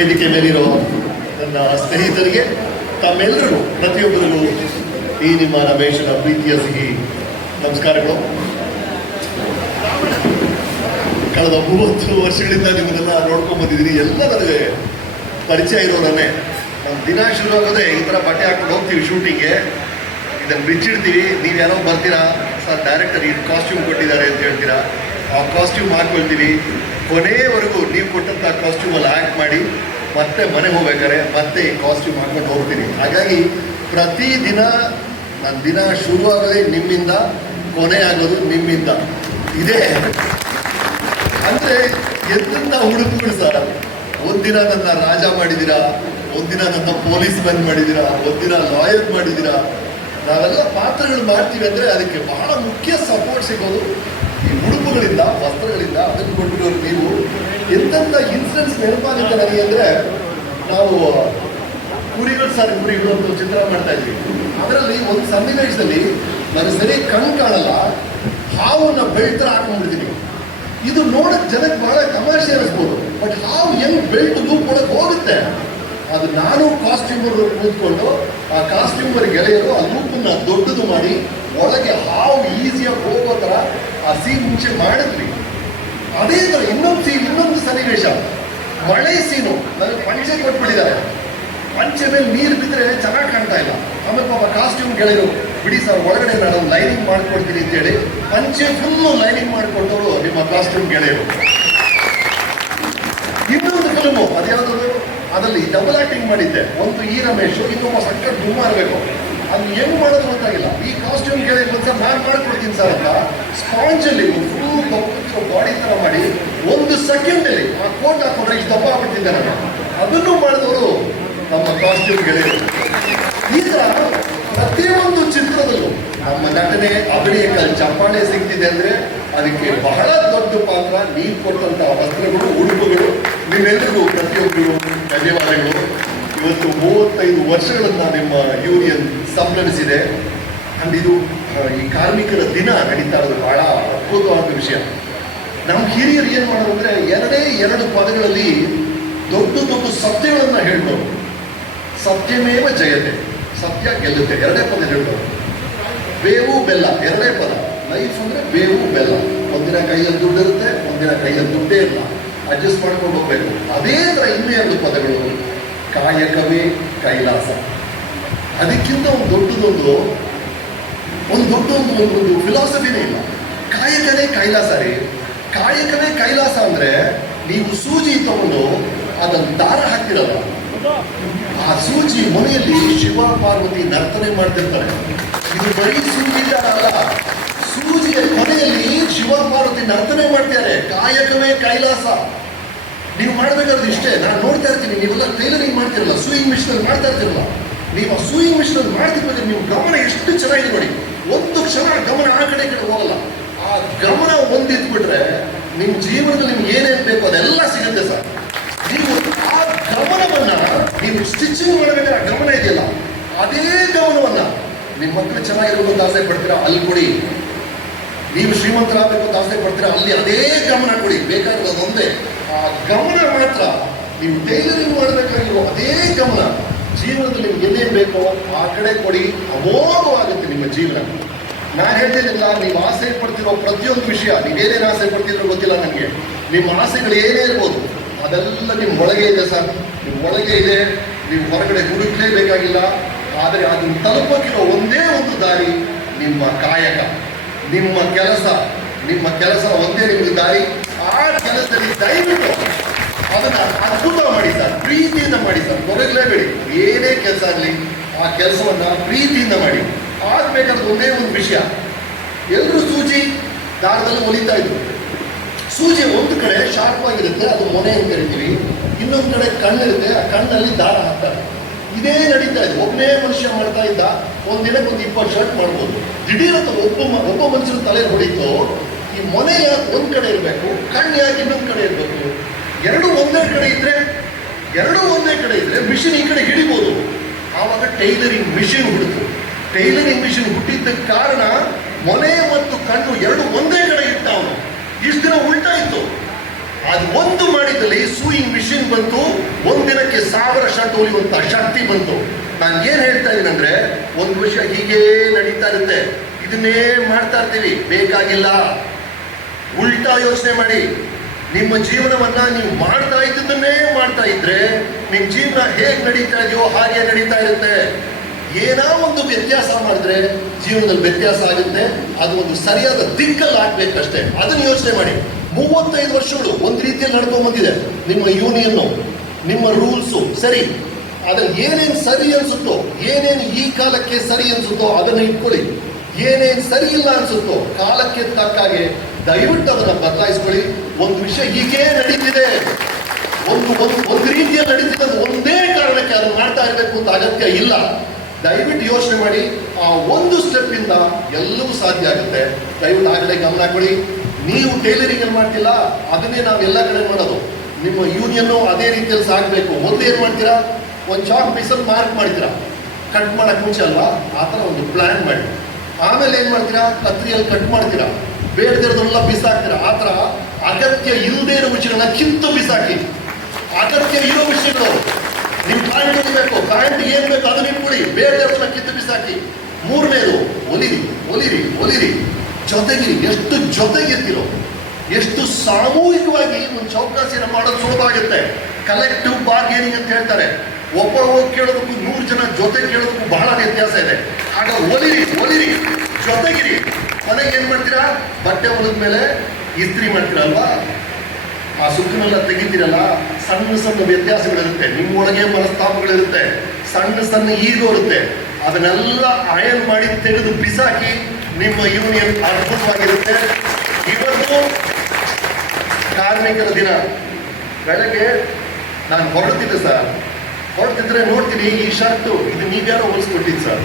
ವೇದಿಕೆ ಮೇಲಿರೋ ನನ್ನ ಸ್ನೇಹಿತರಿಗೆ, ತಮ್ಮೆಲ್ಲರಿಗೂ ಪ್ರತಿಯೊಬ್ಬರಿಗೂ ಈ ನಿಮ್ಮ ರಮೇಶನ ಪ್ರೀತಿಯ ಸಿಹಿ ನಮಸ್ಕಾರಗಳು. ಕಳೆದ 30 ವರ್ಷಗಳಿಂದ ನಿಮ್ಮನ್ನೆಲ್ಲ ನೋಡ್ಕೊಂಡು ಬಂದಿದ್ದೀನಿ. ಎಲ್ಲ ನನಗೆ ಪರಿಚಯ ಇರೋರನ್ನೇ. ನಮ್ಮ ದಿನ ಶುರು ಆಗೋದೇ ಈ ಥರ ಬಟ್ಟೆ ಹಾಕೊಂಡು ಹೋಗ್ತೀವಿ ಶೂಟಿಂಗ್ಗೆ, ಇದನ್ನು ಬಿಚ್ಚಿಡ್ತೀವಿ. ನೀವು ಯಾರೋ ಬರ್ತೀರಾ ಸರ್, ಡೈರೆಕ್ಟರ್ ಈ ಕಾಸ್ಟ್ಯೂಮ್ ಕೊಟ್ಟಿದ್ದಾರೆ ಅಂತ ಹೇಳ್ತೀರಾ, ಆ ಕಾಸ್ಟ್ಯೂಮ್ ಹಾಕ್ಕೊಳ್ತೀವಿ. ಕೊನೆಯವರೆಗೂ ನೀವು ಕೊಟ್ಟಂಥ ಕಾಸ್ಟ್ಯೂಮಲ್ಲಿ ಆ್ಯಕ್ಟ್ ಮಾಡಿ ಮತ್ತೆ ಮನೆಗೆ ಹೋಗ್ಬೇಕಾದ್ರೆ ಮತ್ತೆ ಈ ಕಾಸ್ಟ್ಯೂಮ್ ಹಾಕ್ಕೊಂಡು ಹೋಗ್ತೀನಿ. ಹಾಗಾಗಿ ಪ್ರತಿದಿನ ನನ್ನ ದಿನ ಶುರುವಾಗೋದೇ ನಿಮ್ಮಿಂದ, ಕೊನೆ ಆಗೋದು ನಿಮ್ಮಿಂದ. ಇದೇ ಅಂದರೆ ಎಂತೆಂಥ ಹುಡುಕುಗಳು ಸರ್. ಒಂದಿನ ನನ್ನ ರಾಜ ಮಾಡಿದ್ದೀರಾ, ಒಂದಿನ ನನ್ನ ಪೊಲೀಸ್ ಮ್ಯಾನ್ ಮಾಡಿದ್ದೀರಾ, ಒಂದಿನ ಲಾಯರ್ ಮಾಡಿದ್ದೀರಾ. ನಾವೆಲ್ಲ ಪಾತ್ರಗಳು ಮಾಡ್ತೀವಿ ಅಂದರೆ ಅದಕ್ಕೆ ಬಹಳ ಮುಖ್ಯ ಸಪೋರ್ಟ್ ಸಿಗೋದು ಈ ಉಡುಪುಗಳಿಂದ, ವಸ್ತ್ರಗಳಿಂದ. ಅದನ್ನು ಕೊಟ್ಟಿರೋರು ನೀವು. ಎಂತೆಂಥ ಇನ್ಸಿಡೆಂಟ್ಸ್ ನೆನಪಾಗುತ್ತೆ ನನಗೆ ಅಂದರೆ, ನಾವು ಕುರಿಗಳು ಸರ್ ಕುರಿಗಳು ಅಂತ ಚಿತ್ರ ಮಾಡ್ತಾ ಇದ್ವಿ. ಅದರಲ್ಲಿ ಒಂದು ಸನ್ನಿವೇಶದಲ್ಲಿ ನನಗೆ ಸರಿ ಕಣ್ಣು ಕಾಣಲ್ಲ, ಹಾವನ್ನ ಬೆಳ್ತರ ಹಾಕೊಂಡ್ಬಿಡ್ತೀನಿ. ಇದು ನೋಡೋಕೆ ಜನಕ್ಕೆ ಬಹಳ ತಮಾಷೆ ಅನಿಸ್ಬೋದು, ಬಟ್ ಹಾವು ಹೆಂಗ್ ಬೆಲ್ಟ್ ಲೂಪ್ ಒಳಗೆ ಹೋಗುತ್ತೆ. ಅದು ನಾನು ಕಾಸ್ಟ್ಯೂಮರ್ ಕೂತ್ಕೊಂಡು ಆ ಕಾಸ್ಟ್ಯೂಮರ್ ಗೆಳೆಯರು ಆ ಲೂಪನ್ನ ದೊಡ್ಡದು ಮಾಡಿ ಒಳಗೆ ಹಾವು ಈಸಿಯಾಗಿ ಹೋಗೋ ಥರ ಆ ಸೀನ್ ಮುಂಚೆ ಮಾಡಿದ್ವಿ. ಅದೇ ಥರ ಇನ್ನೊಂದು ಸನ್ನಿವೇಶ, ಮಳೆ ಸೀನು. ನನಗೆ ಪಂಚೆ ಕೊಟ್ಬಿಟ್ಟಿದ್ದಾರೆ, ಪಂಚೆ ಮೇಲೆ ನೀರು ಬಿದ್ದರೆ ಚೆನ್ನಾಗಿ ಕಾಣ್ತಾ ಇಲ್ಲ. ಆಮೇಲೆ ಪಾಪ ಕಾಸ್ಟ್ಯೂಮ್ ಗೆಳೆಯರು, ಬಿಡಿ ಸರ್ ಒಳಗಡೆ ನಾನು ಲೈನಿಂಗ್ ಮಾಡ್ಕೊಡ್ತೀನಿ ಅಂತೇಳಿ ಪಂಚೆ ಫುಲ್ಲು ಲೈನಿಂಗ್ ಮಾಡಿಕೊಟ್ಟವರು ನಿಮ್ಮ ಕಾಸ್ಟ್ಯೂಮ್ ಗೆಳೆಯರು. ಇನ್ನೊಂದು ಫಿಲ್ಮು ಅದ್ಯಾವುದಾದ್ರು, ಅದರಲ್ಲಿ ಡಬಲ್ ಆಕ್ಟಿಂಗ್ ಮಾಡಿದ್ದೆ. ಒಂದು ಈ ರಮೇಶು, ಇನ್ನೊಬ್ಬ ಸಕ್ಕತ್ ದುಮ್ಮ ಇರಬೇಕು. ಅದು ಹೆಂಗ್ ಮಾಡೋದು ಗೊತ್ತಾಗಿಲ್ಲ. ಈ ಕಾಸ್ಟ್ಯೂಮ್ ಗೆಳೆಯರು ಒಂದು ಸರ್ ನಾನು ಮಾಡ್ಕೊಡ್ತೀನಿ ಸರ್ ಅಂತ ಸ್ಪಾಂಜಲ್ಲಿ ಫುಲ್ ದಪ್ಪ ಬಾಡಿ ಥರ ಮಾಡಿ 1 ಸೆಕೆಂಡಲ್ಲಿ ಆ ಕೋಟ್ ಹಾಕೊಂಡ್ರೆ ಇಷ್ಟು ದಪ್ಪ ಆಗ್ಬಿಟ್ಟಿದ್ದೆ ನಾನು. ಅದನ್ನು ಮಾಡಿದವರು ನಮ್ಮ ಕಾಸ್ಟ್ಯೂಮ್ ಗೆಳೆಯರು. ಈ ಥರ ಪ್ರತಿಯೊಂದು ಚಿತ್ರದಲ್ಲೂ ನಮ್ಮ ನಟನೆ ಅಭಿನಯಕ್ಕೆ ಚಪ್ಪಾಳೆ ಸಿಗ್ತಿದೆ ಅಂದರೆ ಅದಕ್ಕೆ ಬಹಳ ದೊಡ್ಡ ಪಾತ್ರ ನೀವು ಕೊಟ್ಟಂಥ ವಸ್ತ್ರಗಳು, ಉಡುಪುಗಳು. ನೀವೆಲ್ಲರಿಗೂ ಪ್ರತಿಯೊಬ್ಬರಿಗೂ ಧನ್ಯವಾದಗಳು. ಇವತ್ತು 35 ವರ್ಷಗಳನ್ನು ನಿಮ್ಮ ಯೂನಿಯನ್ ಸಂಭ್ರಮಿಸಿದೆ. ಅಂಡ್ ಇದು ಈ ಕಾರ್ಮಿಕರ ದಿನ ನಡೀತಾ ಇರೋದು ಬಹಳ ಅದ್ಭುತವಾದ ವಿಷಯ. ನಮ್ಮ ಹಿರಿಯರು ಏನು ಮಾಡೋದು ಅಂದರೆ, 2 ಪದಗಳಲ್ಲಿ ದೊಡ್ಡ ದೊಡ್ಡ ಸತ್ಯಗಳನ್ನು ಹೇಳ್ಬೋದು. ಸತ್ಯಮೇವ ಜಯತೆ, ಸತ್ಯ ಗೆಲ್ಲುತ್ತೆ, 2 ಪದ ಹೇಳ್ಬೋದು. ಬೇವು ಬೆಲ್ಲ 2 ಪದ. ಲೈಫ್ ಅಂದರೆ ಬೇವು ಬೆಲ್ಲ. ಒಂದಿನ ಕೈಯಲ್ಲಿ ದುಡ್ಡು ಇರುತ್ತೆ, ಒಂದಿನ ಕೈಯಲ್ಲಿ ದುಡ್ಡೇ ಇಲ್ಲ, ಅಡ್ಜಸ್ಟ್ ಮಾಡ್ಕೊಂಡು ಹೋಗ್ಬೇಕು. ಅದೇ ಥರ ಇನ್ನೂ 2 ಪದಗಳು, ಕಾಯಕವೇ ಕೈಲಾಸ. ಅದಕ್ಕಿಂತ ಒಂದು ಫಿಲಾಸಫಿನೇ ಇಲ್ಲ. ಕಾಯಕವೇ ಕೈಲಾಸ ರೀ. ಕಾಯಕವೇ ಕೈಲಾಸ ಅಂದರೆ ನೀವು ಸೂಜಿ ತಗೊಂಡು ಅದನ್ನು ದಾರ ಹಾಕ್ತಿರಲ್ಲ, ಆ ಸೂಜಿ ಮನೆಯಲ್ಲಿ ಶಿವ ಪಾರ್ವತಿ ನರ್ತನೆ ಮಾಡ್ತಿರ್ತಾರೆ. ಇದು ಬರೀ ಸೂಜಿ ದಾರ ಅಲ್ಲ, ಸೂಜಿಯ ಕೊನೆಯಲ್ಲಿ ಶಿವ ಪಾರ್ವತಿ ನರ್ತನೆ ಮಾಡ್ತಾರೆ. ಕಾಯಕವೇ ಕೈಲಾಸ. ನೀವು ಮಾಡಬೇಕಾದ್ರೆ ಇಷ್ಟೇ. ನಾನು ನೋಡ್ತಾ ಇರ್ತೀನಿ, ನೀವೆಲ್ಲ ಟೈಲರಿಂಗ್ ಮಾಡ್ತಿರಲ್ಲ, ಸೂಯಿಂಗ್ ಮಿಷನ್ ಮಾಡ್ತಾ ಇರ್ತಿರಲ್ಲ. ನೀವು ಆ ಸೂಯಿಂಗ್ ಮಿಷನ್ ಮಾಡ್ತಿರ್ಬೇಕಾದ್ರೆ ನೀವು ಗಮನ ಎಷ್ಟು ಚೆನ್ನಾಗಿದೆ ನೋಡಿ. ಒಂದು ಕ್ಷಣ ಗಮನ ಆ ಕಡೆ ಹೋಗಲ್ಲ. ಆ ಗಮನ ಒಂದಿದ್ಬಿಟ್ರೆ ನಿಮ್ಮ ಜೀವನದಲ್ಲಿ ನಿಮ್ಗೆ ಏನೇನು ಬೇಕು ಅದೆಲ್ಲ ಸಿಗುತ್ತೆ ಸರ್. ನೀವು ಆ ಗಮನವನ್ನ ನೀವು ಸ್ಟಿಚಿಂಗ್ ಮಾಡಬೇಕಾದ್ರೆ ಆ ಗಮನ ಇದೆಯಲ್ಲ, ಅದೇ ಗಮನವನ್ನ ನಿಮ್ಮ ಮಕ್ಕಳು ಚೆನ್ನಾಗಿರ್ಬೇಕು ಅಂತ ಆಸೆ ಪಡ್ತೀರಾ, ಅಲ್ಲಿ ಕೊಡಿ. ನೀವು ಶ್ರೀಮಂತರಾಗಬೇಕು ಅಂತ ಆಸೆ ಪಡ್ತೀರಾ, ಅಲ್ಲಿ ಅದೇ ಗಮನ ಕೊಡಿ. ಬೇಕಾಗಿರೋದು ಒಂದೇ, ಆ ಗಮನ ಮಾತ್ರ. ನೀವು ಟೈಲರಿಂಗ್ ಮಾಡಬೇಕಾಗಿರೋ ಅದೇ ಗಮನ ಜೀವನದಲ್ಲಿ ನಿಮ್ಗೆ ಏನೇನು ಬೇಕೋ ಆ ಕಡೆ ಕೊಡಿ. ಅಮೋಘವಾಗುತ್ತೆ ನಿಮ್ಮ ಜೀವನ. ನಾನು ಹೇಳ್ತಿದ್ದಿಲ್ಲ, ನೀವು ಆಸೆ ಪಡ್ತಿರೋ ಪ್ರತಿಯೊಂದು ವಿಷಯ, ನೀವೇನೇನು ಆಸೆ ಪಡ್ತಿರೋ ಗೊತ್ತಿಲ್ಲ ನನಗೆ. ನಿಮ್ಮ ಆಸೆಗಳು ಏನೇ ಇರ್ಬೋದು ಅದೆಲ್ಲ ನಿಮ್ಮ ಒಳಗೆ ಇದೆ ಸರ್, ನಿಮ್ಮ ಒಳಗೆ ಇದೆ. ನೀವು ಹೊರಗಡೆ ಹುಡುಕ್ಲೇಬೇಕಾಗಿಲ್ಲ. ಆದರೆ ಅದನ್ನು ತಲುಪಕ್ಕಿರೋ ಒಂದೇ ಒಂದು ದಾರಿ ನಿಮ್ಮ ಕಾಯಕ, ನಿಮ್ಮ ಕೆಲಸ ಒಂದೇ ನಿಮಗೆ ದಾರಿ. ಆ ಕೆಲಸದಲ್ಲಿ ದಯವಿಟ್ಟು ಅದನ್ನು ಅದ್ಭುತ ಮಾಡಿ ಸರ್, ಪ್ರೀತಿಯಿಂದ ಮಾಡಿ ಸರ್, ಹೊರಗಲೇಬೇಡಿ. ಏನೇ ಕೆಲಸ ಆಗಲಿ ಆ ಕೆಲಸವನ್ನು ಪ್ರೀತಿಯಿಂದ ಮಾಡಿ. ಆಗಬೇಕಾದ್ರೆ ಒಂದೇ ಒಂದು ವಿಷಯ, ಎಲ್ಲರೂ ಸೂಜಿ ದಾರದಲ್ಲಿ ಹೊಲಿತಾ ಇದ್ರು. ಸೂಜಿ ಒಂದು ಕಡೆ ಶಾರ್ಪ್ ಆಗಿರುತ್ತೆ, ಅದು ಮೊನೆ ಅಂತ ಕರಿತೀವಿ. ಇನ್ನೊಂದು ಕಡೆ ಕಣ್ಣಿರುತ್ತೆ, ಆ ಕಣ್ಣಲ್ಲಿ ದಾರ ಹಾಕ್ತಾರೆ. ಇದೇ ನಡೀತಾ ಇದೆ. ಒಬ್ಬನೇ ಮನುಷ್ಯ ಮಾಡ್ತಾ ಇದ್ದ, ಒಂದಿನಕ್ಕೆ ಒಂದು 20 ಶರ್ಟ್ ಮಾಡ್ಬೋದು. ದಿಢೀರಂತ ಒಬ್ಬ ಮನುಷ್ಯನ ತಲೆ ಹೊಡಿತು. ಈ ಮೊನೆ ಯಾಕೆ ಒಂದು ಕಡೆ ಇರಬೇಕು, ಕಣ್ಣು ಯಾಕೆ ಇನ್ನೊಂದು ಕಡೆ ಇರಬೇಕು? ಎರಡೂ ಒಂದೇ ಕಡೆ ಇದ್ರೆ ಮಿಷಿನ್ ಈ ಕಡೆ ಹಿಡಿಬೋದು. ಆವಾಗ ಟೈಲರಿಂಗ್ ಮಿಷಿನ್ ಹುಡುಕು. ಟೈಲರಿಂಗ್ ಮಿಷಿನ್ ಹುಟ್ಟಿದ್ದಕ್ಕೆ ಕಾರಣ ಮೊನೆ ಮತ್ತು ಕಣ್ಣು 2 ಒಂದೇ ಕಡೆ ಇಟ್ಟ ಅವನು. ಇಷ್ಟು ದಿನ ಉಲ್ಟಾ ಇತ್ತು. ಅದು ಒಂದು ಮಾಡಿದಲ್ಲಿ ಸೂಯಿಂಗ್ ಮಿಷಿನ್ ಬಂತು, ಒಂದಿನಕ್ಕೆ 1000 ಶರ್ಟ್ ಹೊಲಿಯುವಂತ ಶಕ್ತಿ ಬಂತು. ನಾನು ಏನ್ ಹೇಳ್ತಾ ಇದ್ದೀನಿ ಅಂದ್ರೆ, ಒಂದು ವರ್ಷ ಹೀಗೇ ನಡೀತಾ ಇರುತ್ತೆ, ಇದನ್ನೇ ಮಾಡ್ತಾ ಇರ್ತೀವಿ. ಬೇಕಾಗಿಲ್ಲ, ಉಲ್ಟಾ ಯೋಚನೆ ಮಾಡಿ. ನಿಮ್ಮ ಜೀವನವನ್ನ ನೀವು ಮಾಡ್ತಾ ಇದ್ದದನ್ನೇ ಮಾಡ್ತಾ ಇದ್ರೆ ನಿಮ್ಮ ಜೀವನ ಹೇಗೆ ನಡೀತಾ ಇದೆಯೋ ಹಾಗೆ ನಡೀತಾ ಇರುತ್ತೆ. ಏನೋ ಒಂದು ವ್ಯತ್ಯಾಸ ಮಾಡಿದ್ರೆ ಜೀವನದಲ್ಲಿ ವ್ಯತ್ಯಾಸ ಆಗುತ್ತೆ. ಅದು ಒಂದು ಸರಿಯಾದ ದಿಕ್ಕಲ್ಲಿ ಆಗ್ಬೇಕಷ್ಟೇ. ಅದನ್ನು ಯೋಚನೆ ಮಾಡಿ. 35 ವರ್ಷಗಳು ಒಂದು ರೀತಿಯಲ್ಲಿ ನಡ್ಕೊಂಡ್ ಬಂದಿದೆ. ನಿಮ್ಮ ಯೂನಿಯನ್ನು, ನಿಮ್ಮ ರೂಲ್ಸು ಸರಿ, ಅದ್ರಲ್ಲಿ ಏನೇನು ಸರಿ ಅನ್ಸುತ್ತೋ, ಏನೇನು ಈ ಕಾಲಕ್ಕೆ ಸರಿ ಅನ್ಸುತ್ತೋ ಅದನ್ನ ಇಟ್ಕೊಳ್ಳಿ. ಏನೇನು ಸರಿ ಇಲ್ಲ ಅನ್ಸುತ್ತೋ ಕಾಲಕ್ಕೆ ತಕ್ಕಾಗೆ ದಯವಿಟ್ಟು ಅದನ್ನ ಬದಲಾಯಿಸ್ಕೊಳ್ಳಿ. ಒಂದು ವಿಷಯ ಹೀಗೇ ನಡೀತಿದೆ, ಒಂದು ರೀತಿಯಲ್ಲಿ ನಡೀತಿದೆ, ಒಂದೇ ಕಾರಣಕ್ಕೆ ಅದನ್ನು ಮಾಡ್ತಾ ಇರಬೇಕು ಅಂತ ಅಗತ್ಯ ಇಲ್ಲ. ದಯವಿಟ್ಟು ಯೋಚನೆ ಮಾಡಿ. ಆ ಒಂದು ಸ್ಟೆಪ್ ಇಂದ ಎಲ್ಲವೂ ಸಾಧ್ಯ ಆಗುತ್ತೆ. ದಯವಿಟ್ಟು ಆಗಲೇ ಗಮನ ಕೊಡಿ. ನೀವು ಟೈಲರಿಂಗ್ ಅಲ್ಲಿ ಮಾಡ್ತಿಲ್ಲ, ಅದನ್ನೇ ನಾವು ಎಲ್ಲ ಕಡೆ ಮಾಡೋದು. ನಿಮ್ಮ ಯೂನಿಯನ್ನು ಅದೇ ರೀತಿಯಲ್ಲಿ ಸಾಗಬೇಕು. ಮೊದಲು ಏನ್ ಮಾಡ್ತೀರಾ, ಒಂದು ಚಾಕ್ ಪೀಸಲ್ಲಿ ಮಾರ್ಕ್ ಮಾಡ್ತೀರಾ, ಕಟ್ ಮಾಡಕ್ ಮುಂಚೆ ಅಲ್ವಾ, ಆ ಥರ ಒಂದು ಪ್ಲಾನ್ ಮಾಡಿ. ಆಮೇಲೆ ಏನ್ ಮಾಡ್ತೀರಾ, ಕತ್ರಿಯಲ್ಲಿ ಕಟ್ ಮಾಡ್ತೀರಾ, ಬೇಡದಿರೋದೆಲ್ಲ ಬಿಸಾಕ್ತೀರಾ. ಆ ಥರ ಅಗತ್ಯ ಇಲ್ಲದೇ ಇರೋ ವಿಷಯಗಳನ್ನ ಕಿತ್ತು ಬಿಸಾಕಿ. ಅಗತ್ಯ ಇರೋ ವಿಷಯಗಳು, ನೀವು ಪ್ಯಾಂಟ್ ಹೊಲಿಬೇಕು, ಪ್ಯಾಂಟ್ ಏನ್ ಬೇಕು ಅದನ್ನ ಇಟ್ಕೊಳ್ಳಿ, ಬೇಡದಿರೋದನ್ನ ಕಿತ್ತು ಬಿಸಾಕಿ. ಮೂರನೇದು, ಒಲಿರಿ ಒಲಿರಿ ಒಲಿರಿ, ಜೊತೆಗಿರಿ. ಎಷ್ಟು ಜೊತೆಗಿರ್ತಿರೋ, ಎಷ್ಟು ಸಾಮೂಹಿಕವಾಗಿ ಒಂದು ಚೌಕಾಸಿನ ಮಾಡೋದು ಸುಲಭ ಆಗುತ್ತೆ. ಕಲೆಕ್ಟಿವ್ ಬಾರ್ಗೇನಿಂಗ್ ಅಂತ ಹೇಳ್ತಾರೆ. ಒಬ್ಬ ಹೋಗಿ ಕೇಳೋದಕ್ಕೂ 100 ಜನ ಜೊತೆ ಕೇಳೋದಕ್ಕೂ ಬಹಳ ವ್ಯತ್ಯಾಸ ಇದೆ. ಆಗ ಒಲಿರಿ ಒಲಿರಿ, ಜೊತೆಗಿರಿ. ಮನೆಗೆ ಏನ್ ಮಾಡ್ತೀರಾ, ಬಟ್ಟೆ ಹೊಲಿದ ಮೇಲೆ ಇಸ್ತ್ರಿ ಮಾಡ್ತೀರಲ್ವಾ, ಆ ಸುಕ್ಕನೆಲ್ಲ ತೆಗಿತೀರಲ್ಲ, ಸಣ್ಣ ಸಣ್ಣ ವ್ಯತ್ಯಾಸಗಳಿರುತ್ತೆ. ನಿಮ್ಮೊಳಗೆ ಮನಸ್ತಾಪಗಳಿರುತ್ತೆ, ಸಣ್ಣ ಸಣ್ಣ ಈಗೋ ಇರುತ್ತೆ. ಅದನ್ನೆಲ್ಲ ಅಯನ್ ಮಾಡಿ ತೆಗೆದು ಬಿಸಾಕಿ ನಿಮ್ಮ ಯೂನಿಯನ್ ಅದ್ಭುತವಾಗಿರುತ್ತೆ. ಇವತ್ತು ಕಾರ್ಮಿಕರ ದಿನ. ಬೆಳಗ್ಗೆ ನಾನು ಹೊರಡ್ತಿದ್ದೆ ಸರ್, ಹೊರಡ್ತಿದ್ರೆ ನೋಡ್ತೀನಿ ಈ ಶರ್ಟು ಇದು ನೀವ್ಯಾರೋ ಹೊಲಿಸ್ಕೊಟ್ಟಿದ್ದು ಸರ್,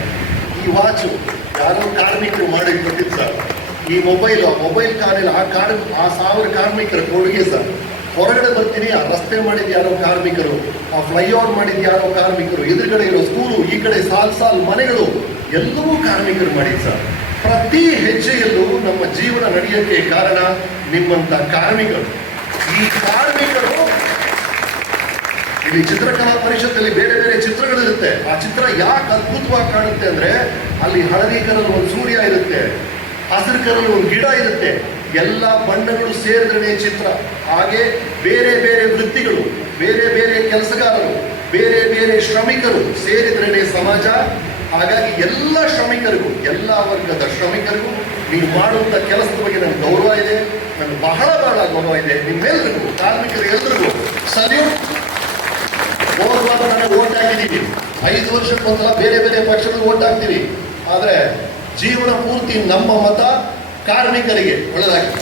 ಈ ವಾಚು ಯಾರೋ ಕಾರ್ಮಿಕರು ಮಾಡಿ ಕೊಟ್ಟಿದ್ದು ಸರ್, ಈ ಮೊಬೈಲ್ ಕಾರಲ್ಲಿ ಆ 1000 ಕಾರ್ಮಿಕರ ಕೊಡುಗೆ ಸರ್. ಹೊರಗಡೆ ಬರ್ತೀನಿ, ಆ ರಸ್ತೆ ಮಾಡಿದ ಯಾರೋ ಕಾರ್ಮಿಕರು, ಆ ಫ್ಲೈಓವರ್ ಮಾಡಿದ ಯಾರೋ ಕಾರ್ಮಿಕರು, ಎದುರುಗಡೆ ಇರೋ ಸ್ಕೂಲು, ಈ ಕಡೆ ಸಾಲ್ ಮನೆಗಳು, ಎಲ್ಲವೂ ಕಾರ್ಮಿಕರು ಮಾಡಿದ್ದು ಸರ್. ಪ್ರತಿ ಹೆಜ್ಜೆಯಲ್ಲೂ ನಮ್ಮ ಜೀವನ ನಡೆಯೋಕ್ಕೆ ಕಾರಣ ನಿಮ್ಮಂತ ಕಾರ್ಮಿಕರು. ಈ ಕಾರ್ಮಿಕರು, ಇಲ್ಲಿ ಚಿತ್ರಕಲಾ ಪರಿಷತ್ತಲ್ಲಿ ಬೇರೆ ಬೇರೆ ಚಿತ್ರಗಳಿರುತ್ತೆ. ಆ ಚಿತ್ರ ಯಾಕೆ ಅದ್ಭುತವಾಗಿ ಕಾಣುತ್ತೆ ಅಂದ್ರೆ, ಅಲ್ಲಿ ಹಳದಿ ಕಲರ್ ಒಂದು ಸೂರ್ಯ ಇರುತ್ತೆ, ಹಸಿರು ಕಲರ್ ಒಂದು ಗಿಡ ಇರುತ್ತೆ, ಎಲ್ಲ ಬಣ್ಣಗಳು ಸೇರಿದ್ರೆ ಚಿತ್ರ. ಹಾಗೆ ಬೇರೆ ಬೇರೆ ವೃತ್ತಿಗಳು, ಬೇರೆ ಬೇರೆ ಕೆಲಸಗಾರರು, ಬೇರೆ ಬೇರೆ ಶ್ರಮಿಕರು ಸೇರಿದ್ರೇನೆ ಸಮಾಜ. ಹಾಗಾಗಿ ಎಲ್ಲ ಶ್ರಮಿಕರಿಗೂ, ಎಲ್ಲ ವರ್ಗದ ಶ್ರಮಿಕರಿಗೂ ನೀವು ಮಾಡುವಂತ ಕೆಲಸದ ಬಗ್ಗೆ ನನಗೆ ಗೌರವ ಇದೆ, ನನಗೆ ಬಹಳ ಗೌರವ ಇದೆ. ನಿಮ್ಮೆಲ್ಲರಿಗೂ, ಕಾರ್ಮಿಕರು ಎಲ್ರಿಗೂ ಸಲ್ಯೂಟ್. ಹೋಗುವಾಗ ನನಗೆ ಓಟ್ ಹಾಕಿದ್ದೀವಿ, 5 ವರ್ಷಕ್ಕೊಂದ್ಸಲ ಬೇರೆ ಬೇರೆ ಪಕ್ಷಗಳು ಓಟ್ ಹಾಕ್ತೀವಿ. ಆದರೆ ಜೀವನ ಪೂರ್ತಿ ನಮ್ಮ ಮತ ಕಾರ್ಮಿಕರಿಗೆ ಒಳ್ಳೆದಾಗಿದೆ.